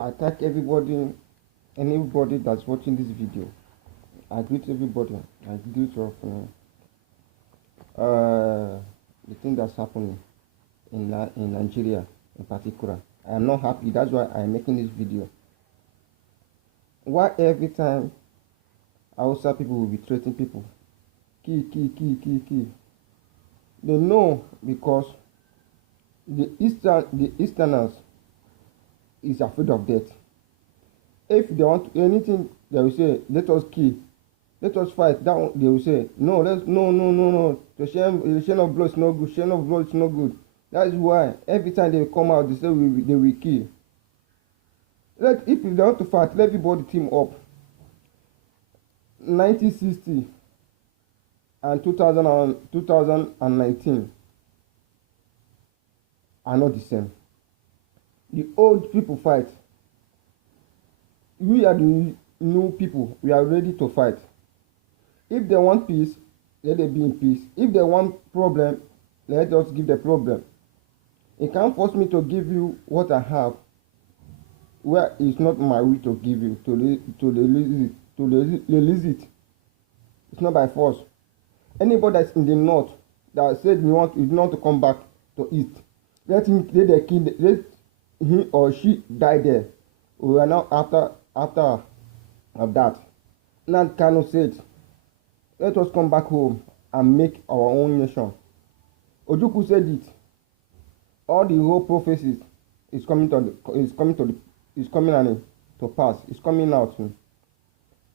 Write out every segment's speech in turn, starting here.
I thank everybody and everybody that's watching this video. I greet everybody. I greet of the thing that's happening in Nigeria in particular. I am not happy. That's why I'm making this video. Why every time Hausa people will be threatening people? Kill. They know because the Easterners is afraid of death. If they want anything, they will say, "Let us kill, let us fight." That one, they will say, "No, no. The shame of blood is not good. Shame of blood is not good." That is why every time they come out, they say they will kill. If they want to fight, let everybody team up. 1960 and 2019 are not the same. The old people fight. We are the new people. We are ready to fight. If they want peace, let them be in peace. If they want problem, let us give the problem. You can't force me to give you what I have, where it's not my will to give you, to release it. It's not by force. Anybody that's in the north that said you want to come back to east, let him or she die there. We are now after of that. Nnamdi Kanu said, "Let us come back home and make our own nation." Ojukwu said it. All the whole prophecies is coming to pass. It's coming out.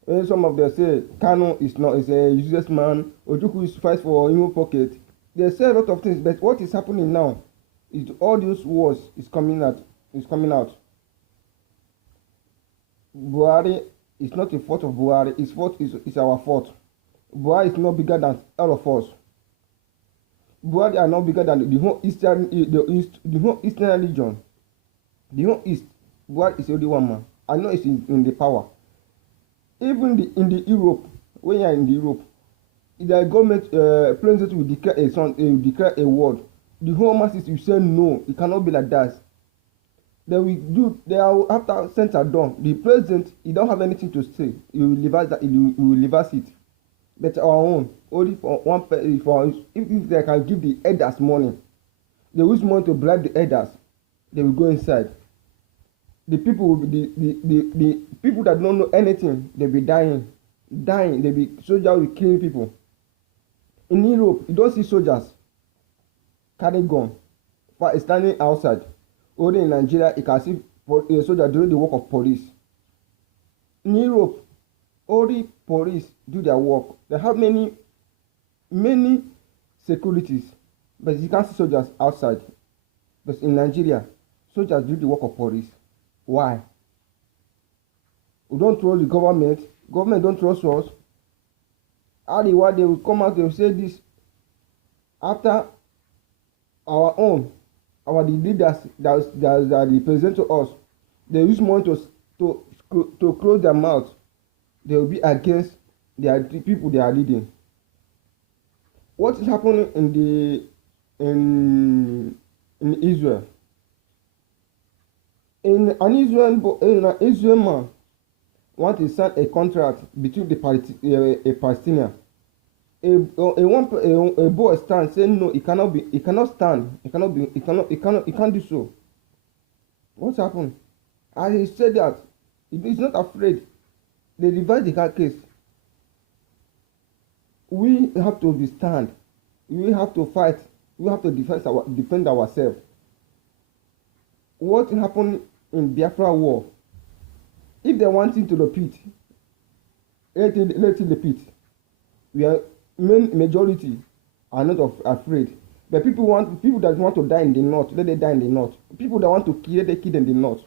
When some of them say Kanu is a useless man, Ojukwu is fight for Imo pocket. They say a lot of things, but what is happening now is all those wars is coming out. Buhari is not a fault of Buhari. His fault is our fault. Buhari is not bigger than all of us. Buhari are not bigger than the whole eastern region. The whole east. Buhari is only one man. I know it's in the power. Even in the Europe, when you are in the Europe, the government president will declare a word. The whole masses will say no. It cannot be like that. They are after center done. The president, he don't have anything to say. He will reverse that. He will reverse it. But our own, only for one if they can give the elders money, they use money to bribe the elders. They will go inside. The people will be the people that don't know anything. They'll be dying. Soldiers will killing people. In Europe, you don't see soldiers carry gun, standing outside. Only in Nigeria, you can see a soldier doing the work of police. In Europe, only police do their work. They have many securities, but you can't see soldiers outside. But in Nigeria, soldiers do the work of police. Why? We don't trust the government. Government don't trust us. Why they will come out, they will say this after our leaders that represent us, they use money to close their mouth. They will be against the people they are leading. What is happening in Israel? An Israel man want to sign a contract between a Palestinian. A boy stand saying no, it cannot stand. It can't do so. What happened? And he said that he's not afraid. They divide the case. We have to stand. We have to fight. We have to defend ourselves. What happened in Biafra war? If they want into the pit, let it repeat. We are majority are not afraid. But people that want to die in the north, let them die in the north. People that want to kill, let them kill in the north.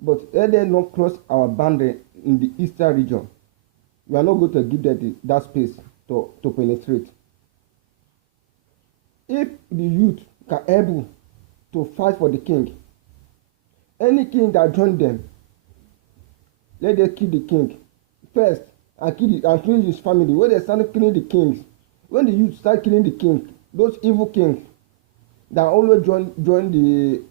But let them not cross our boundary in the eastern region. We are not going to give them that space to penetrate. If the youth are able to fight for the king, any king that join them, let them kill the king first and kill his family. When they start killing the kings, when the youth start killing the king, those evil kings that always join the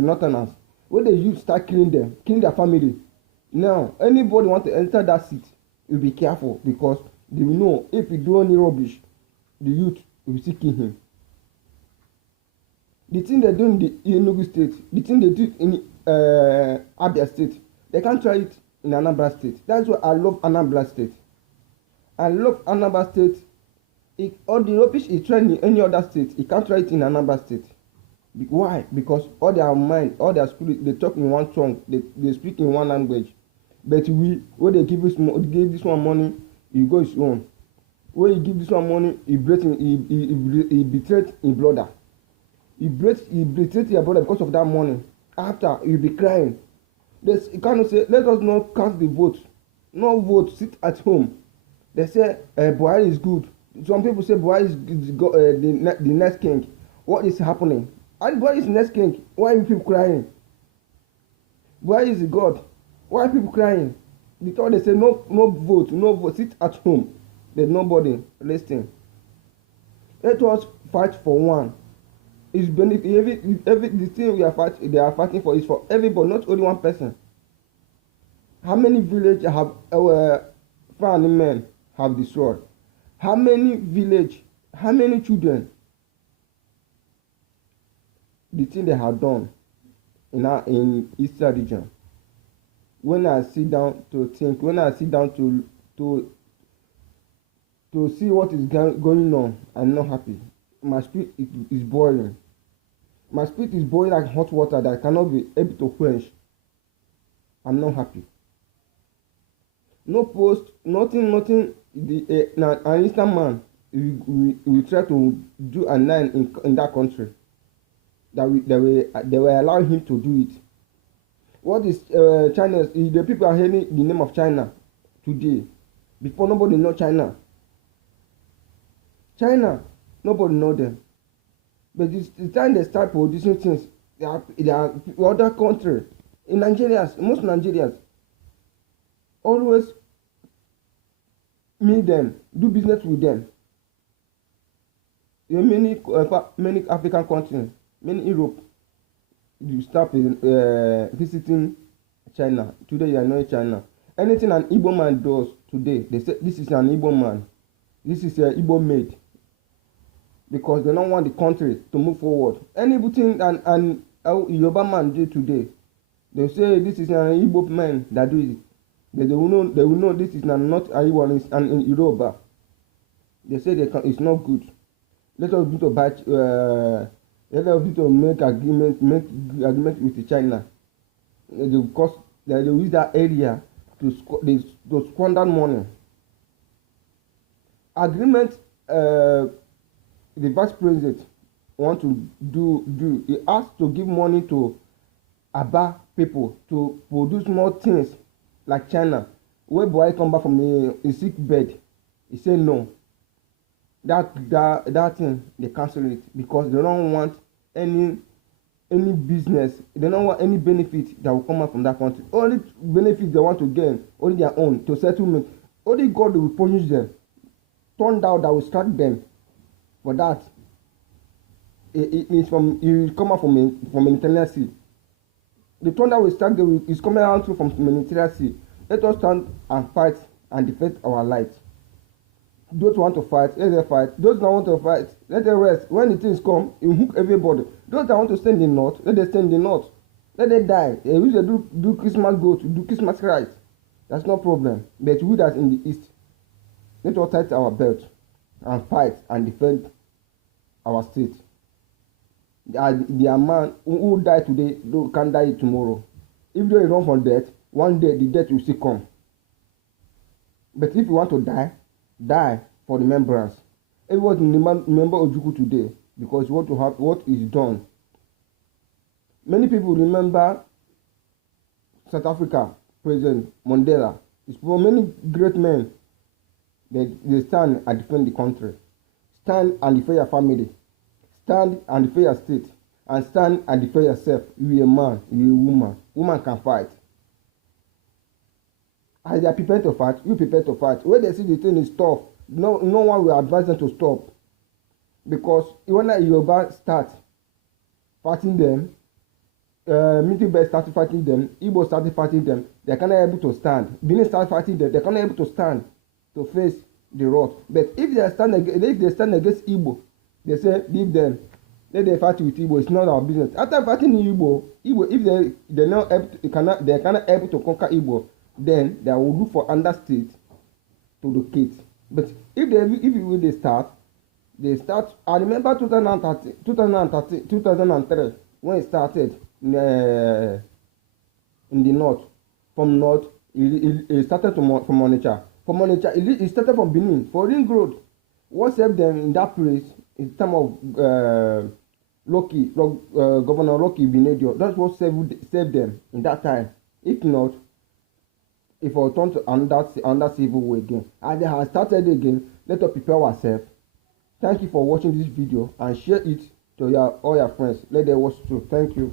northerners, When they use start killing them, killing their family. Now anybody want to enter that seat, you be careful because they will know if you do any rubbish, the youth will still kill him. The thing they do in the Enugu state, the thing they do in Abia state, they can't try it in Anambra state. That's why I love Anambra state. I love Anambra state. All the rubbish is trying in any other state, he can't try it in Anambra state. Why? Because all their mind, all their spirit, they talk in one tongue, they speak in one language. But when they give this one money, he go his own. When you give this one money, he betrayed his brother. He betrayed your brother because of that money. After you be crying, you cannot say, let us not cast the vote. No vote, sit at home. They say Buhari is good. Some people say Buhari is the next king. What is happening? And Buhari is the next king. Why are people crying? Buhari is God. Why are people crying? Because they say no vote, sit at home. There's nobody listening. Let us fight for one. It's the thing they are fighting for is for everybody, not only one person. How many villages have family men have destroyed? How many children? The thing they have done in Eastern region. When I sit down to think, when I sit down to see what is going on, I'm not happy. My spirit is boiling. My spirit is boiling like hot water that I cannot be able to quench. I'm not happy. No post, nothing. An Eastern man will try to do a nine in that country. They will allow him to do it. What is China? The people are hearing the name of China today. Before nobody know China. Nobody know them. But the time they start producing things, they are other country. In Nigerians, most Nigerians always meet them, do business with them. In many African countries, many Europe, you start visiting China. Today you are not in China. Anything an Igbo man does today, they say this is an Igbo man. This is Igbo made. Because they don't want the country to move forward. Anything an Yoruba man do today, they say this is an Igbo man that do it. But they will know this is not Igbo, it's an Yoruba. They say it's not good. Let us do to buy. Let us do to make agreement with China. Because they use that area to squander money. Agreement. The vice president want to do. He asked to give money to Aba people to produce more things like China. When Buhari come back from a sick bed, he said no. That thing they cancel it because they don't want any business. They don't want any benefit that will come out from that country. Only benefits they want to gain, only their own to settlement. Only God will punish them. Turned out that will strike them. For that, it come out from Mediterranean Sea. The thunder will start is coming out from Mediterranean Sea. Let us stand and fight and defend our light. Those who want to fight, let them fight. Those that want to fight, let them rest. When the things come, you hook everybody. Those that want to stay in the north, let them stay in the north. Let them die. They used to do Christmas do Christmas rites. That's no problem. But we that in the east, let us tighten our belt and fight and defend our state. The man who die today can die tomorrow. If they run from death, one day the death will still come. But if you want to die for remembrance. Everyone remember Ojukwu today because you want to have what is done. Many people remember South Africa President Mandela. It's for many great men. They stand and defend the country. Stand and defend your family. Stand and defend your state. And stand and defend yourself. You a man, you a woman. Woman can fight. As they are prepared to fight, you prepare to fight. When they see the thing is tough, no one will advise them to stop. Because when Yoruba start fighting them, Middle Belt started fighting them, Igbo started fighting them, they cannot able to stand. Benin started fighting them, they cannot able to stand to face the wrath. But if they stand against Igbo, they say leave them, let them fight with Igbo. It's not our business. After fighting Igbo, if they not able to, they cannot able to conquer Igbo, then they will look for another state to locate. But if they start, they start. I remember 2003 when it started in the north. From north, it started from Onitsha. From Onitsha, it started from Benin for Ring Road. What saved them in that place in time of Governor Lucky Benedio. That's what saved them in that time. If not, if I turn to another civil war again, and they have started again, let us prepare ourselves. Thank you for watching this video and share it to all your friends. Let them watch too. Thank you.